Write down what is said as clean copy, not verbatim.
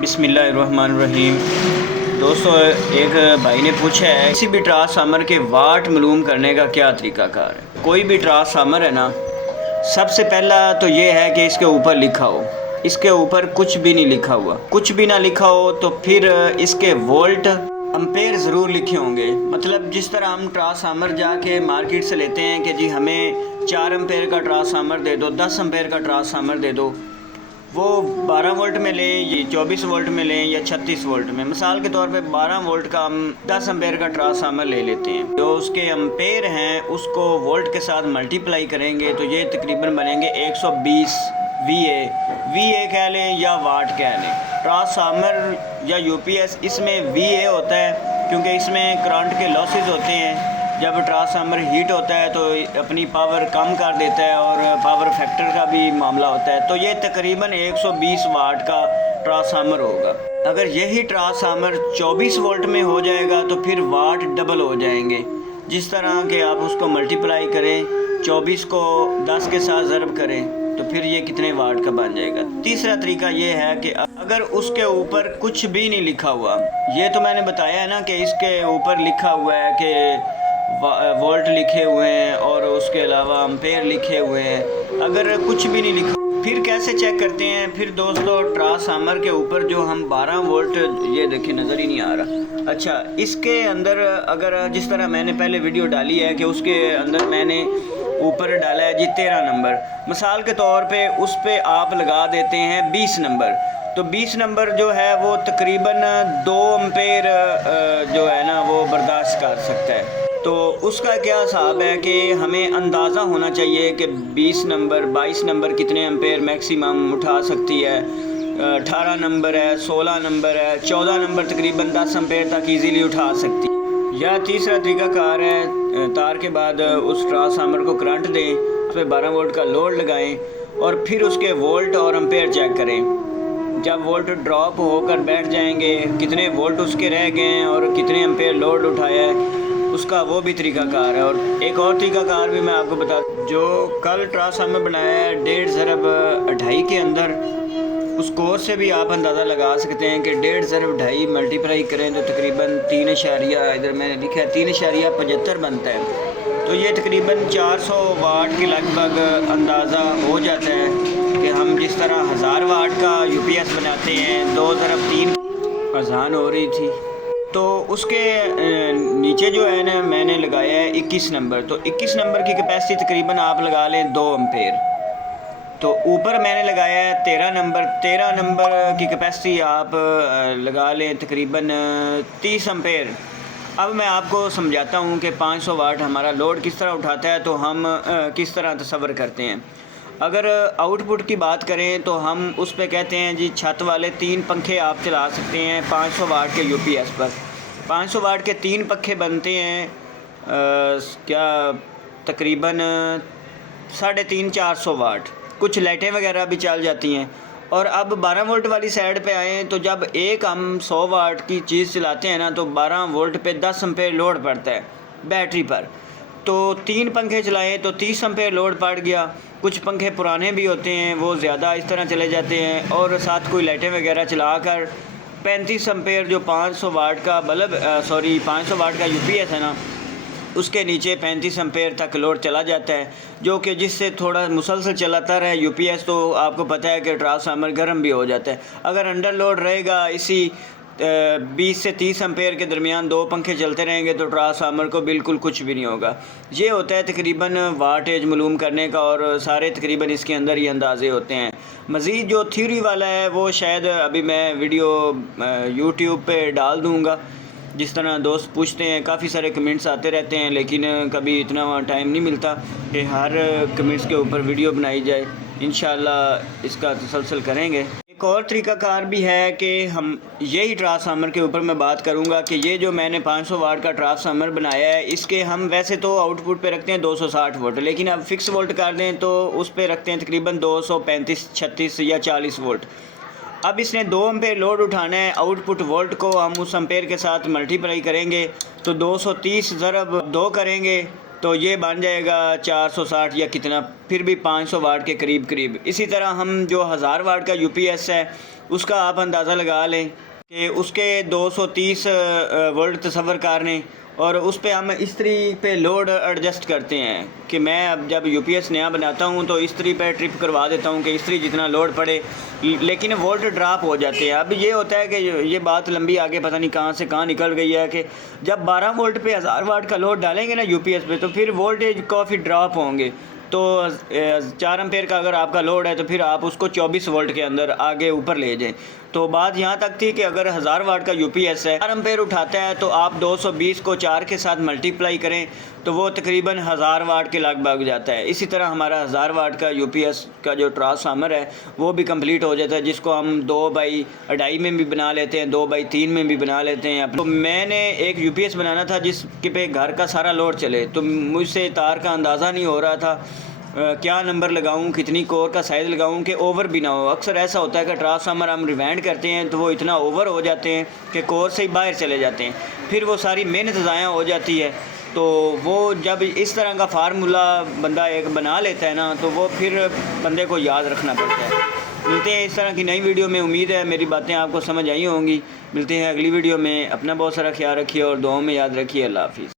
बिस्मिल्लाहिर्रहमानिर्रहीम। दोस्तों, एक भाई ने पूछा है किसी भी ट्रांसफार्मर के वाट मालूम करने का क्या तरीकाकार है। कोई भी ट्रांसफार्मर है ना, सबसे पहला तो ये है कि इसके ऊपर लिखा हो। इसके ऊपर कुछ भी नहीं लिखा हुआ, कुछ भी ना लिखा हो तो फिर इसके वोल्ट अम्पेयर ज़रूर लिखे होंगे। मतलब जिस तरह हम ट्रांसफार्मर जाके मार्केट से लेते हैं कि जी हमें 4 एम्पेयर का ट्रांसफार्मर दे दो, 10 एम्पेयर का ट्रांसफार्मर दे दो, वो 12 वोल्ट में लें, ये 24 वोल्ट में लें या 36 वोल्ट में। मिसाल के तौर पे 12 वोल्ट का हम 10 एम्पेयर का ट्रांसफार्मर ले लेते हैं। जो उसके एम्पेयर हैं उसको वोल्ट के साथ मल्टीप्लाई करेंगे तो ये तकरीबन बनेंगे 120 वीए कह लें या वाट कह लें। ट्रांसफार्मर या यूपीएस इसमें वीए होता है क्योंकि इसमें करंट के लॉसेस होते हैं। जब ट्रांसफार्मर हीट होता है तो अपनी पावर कम कर देता है और पावर फैक्टर का भी मामला होता है। तो ये तकरीबन 120 वाट का ट्रांसफार्मर होगा। अगर यही ट्रांसफार्मर 24 वोल्ट में हो जाएगा तो फिर वाट डबल हो जाएंगे। जिस तरह के आप उसको मल्टीप्लाई करें, 24 को 10 के साथ ज़रब करें तो फिर ये कितने वाट का बन जाएगा। तीसरा तरीका ये है कि अगर उसके ऊपर कुछ भी नहीं लिखा हुआ, ये तो मैंने बताया है ना कि इसके ऊपर लिखा हुआ है कि वोल्ट लिखे हुए हैं और उसके अलावा एम्पेयर लिखे हुए हैं। अगर कुछ भी नहीं लिखा फिर कैसे चेक करते हैं। फिर दोस्तों, ट्रांसफार्मर के ऊपर जो हम 12 वोल्ट, ये देखिए नज़र ही नहीं आ रहा। अच्छा, इसके अंदर अगर जिस तरह मैंने पहले वीडियो डाली है कि उसके अंदर मैंने ऊपर डाला है जी 13 नंबर, मिसाल के तौर पे उस पर आप लगा देते हैं 20 नंबर। तो 20 नंबर जो है वो तकरीबन 2 एम्पेयर जो है ना वो बर्दाश्त कर सकता है। तो उसका क्या हिसाब है कि हमें अंदाज़ा होना चाहिए कि 20 नंबर 22 नंबर कितने एम्पेयर मैक्सिमम उठा सकती है, 18 नंबर है, 16 नंबर है, 14 नंबर तकरीबन 10 एम्पेयर तक इजीली उठा सकती है। या तीसरा तरीकाकार है, तार के बाद उस ट्रांसफार्मर को करंट दें, उस पर 12 वोल्ट का लोड लगाएं और फिर उसके वोल्ट और एम्पेयर चेक करें। जब वोल्ट ड्रॉप होकर बैठ जाएंगे, कितने वोल्ट उसके रह गए हैं और कितने एम्पेयर लोड उठाया है, उसका वो भी तरीकाकार है। और एक और तरीकाकार भी मैं आपको बता, जो कल ट्रांसफार्मर बनाया है 1.5 ज़रब 2.5 के अंदर, उस कोर्स से भी आप अंदाज़ा लगा सकते हैं कि 1.5 ज़रब 2.5 मल्टीप्लाई करें तो तकरीबन 3 इधर मैंने लिखा है 3.75 बनता है। तो ये तकरीबन 400 वाट के लगभग अंदाज़ा हो जाता है कि हम जिस तरह 1000 वाट का यूपीएस बनाते हैं। 2 ज़रब 3 अजान हो रही थी तो उसके नीचे जो है ना मैंने लगाया है 21 नंबर। तो 21 नंबर की कैपेसिटी तकरीबन आप लगा लें 2 एम्पेयर। तो ऊपर मैंने लगाया है 13 नंबर। 13 नंबर की कैपेसिटी आप लगा लें तकरीबन 30 एम्पेयर। अब मैं आपको समझाता हूँ कि 500 वाट हमारा लोड किस तरह उठाता है, तो हम किस तरह तसव्वुर करते हैं। अगर आउटपुट की बात करें तो हम उस पे कहते हैं जी छत वाले 3 पंखे आप चला सकते हैं 500 वाट के यूपीएस पर। 500 वाट के 3 पंखे बनते हैं क्या तकरीबन 350-400 वाट। कुछ लाइटें वगैरह भी चल जाती हैं। और अब 12 वोल्ट वाली साइड पे आएँ तो जब एक हम 100 वाट की चीज़ चलाते हैं ना तो 12 वोल्ट पे 10 एम्पेयर लोड पड़ता है बैटरी पर। तो 3 पंखे चलाएं तो 30 एम्पेयर लोड पड़ गया। कुछ पंखे पुराने भी होते हैं, वो ज़्यादा इस तरह चले जाते हैं। और साथ कोई लाइटें वगैरह चलाकर 35 एम्पेयर जो 500 वाट का बल्ब 500 वाट का यूपीएस है ना, उसके नीचे 35 एम्पेयर तक लोड चला जाता है, जो कि जिससे थोड़ा मुसलसल चलाता रहे यूपीएस तो आपको पता है कि ट्रांसफार्मर गर्म भी हो जाता है। अगर अंडर लोड रहेगा इसी 20 से 30 एम्पेयर के दरमियान 2 पंखे चलते रहेंगे तो ट्रांसफार्मर को बिल्कुल कुछ भी नहीं होगा। ये होता है तकरीबन वाटेज मालूम करने का और सारे तकरीबन इसके अंदर ही अंदाज़े होते हैं। मज़ीद जो थ्योरी वाला है वो शायद अभी मैं वीडियो यूट्यूब पे डाल दूँगा। जिस तरह दोस्त पूछते हैं, काफ़ी सारे कमेंट्स आते रहते हैं लेकिन कभी इतना टाइम नहीं मिलता कि हर कमेंट्स के ऊपर वीडियो बनाई जाए। इंशाअल्लाह इसका तसलसल करेंगे। एक और तरीकाकार भी है कि हम यही ट्रांसफार्मर के ऊपर मैं बात करूंगा कि ये जो मैंने 500 वाट का ट्रांसफार्मर बनाया है, इसके हम वैसे तो आउटपुट पे रखते हैं 260 वोल्ट, लेकिन अब फिक्स वोल्ट कर दें तो उस पे रखते हैं तकरीबन 235, 36 या 40 वोल्ट। अब इसने 2 एम्पेयर लोड उठाना है। आउटपुट वोल्ट को हम उस एम्पेयर के साथ मल्टीप्लाई करेंगे तो 230 ज़रब 2 करेंगे तो ये बन जाएगा 460 या कितना, फिर भी 500 वाट के करीब करीब। इसी तरह हम जो 1000 वाट का यूपीएस है उसका आप अंदाज़ा लगा लें कि उसके 230 वोल्ट तसव्वुर कर लें, और उस पे हम इस्त्री पे लोड एडजस्ट करते हैं कि मैं अब जब यूपीएस नया बनाता हूँ तो इस्त्री पे ट्रिप करवा देता हूँ कि इस्त्री जितना लोड पड़े, लेकिन वोल्ट ड्रॉप हो जाते हैं। अब ये होता है कि ये बात लंबी आगे पता नहीं कहाँ से कहाँ निकल गई है कि जब 12 वोल्ट पे 1000 वाट का लोड डालेंगे ना यूपीएस पे, तो फिर वोल्टेज काफ़ी ड्रॉप होंगे। तो 4 एम्पेयर का अगर आपका लोड है तो फिर आप उसको 24 वोल्ट के अंदर आगे ऊपर ले जाएं। तो बात यहाँ तक थी कि अगर 1000 वाट का यूपीएस है, 4 एम्पेयर उठाता है, तो आप 220 को 4 के साथ मल्टीप्लाई करें तो वो तकरीबन 1000 वाट के लगभग जाता है। इसी तरह हमारा 1000 वाट का यूपीएस का जो ट्रांसफार्मर है वो भी कंप्लीट हो जाता है, जिसको हम 2x2.5 में भी बना लेते हैं, 2x3 में भी बना लेते हैं। तो मैंने एक यूपीएस बनाना था जिसके पे घर का सारा लोड चले, तो मुझसे तार का अंदाज़ा नहीं हो रहा था क्या नंबर लगाऊं, कितनी कोर का साइज़ लगाऊं कि ओवर भी ना हो। अक्सर ऐसा होता है कि ट्रांसफार्मर हम रिवाइंड करते हैं तो वो इतना ओवर हो जाते हैं कि कोर से ही बाहर चले जाते हैं, फिर वो सारी मेहनत ज़ाया हो जाती है। तो वो जब इस तरह का फार्मूला बंदा एक बना लेता है ना, तो वो फिर बंदे को याद रखना पड़ता है। मिलते हैं इस तरह की नई वीडियो में। उम्मीद है मेरी बातें आपको समझ आई होंगी। मिलते हैं अगली वीडियो में। अपना बहुत सारा ख्याल रखिए और दुआओं में याद रखिए। अल्लाह हाफिज़।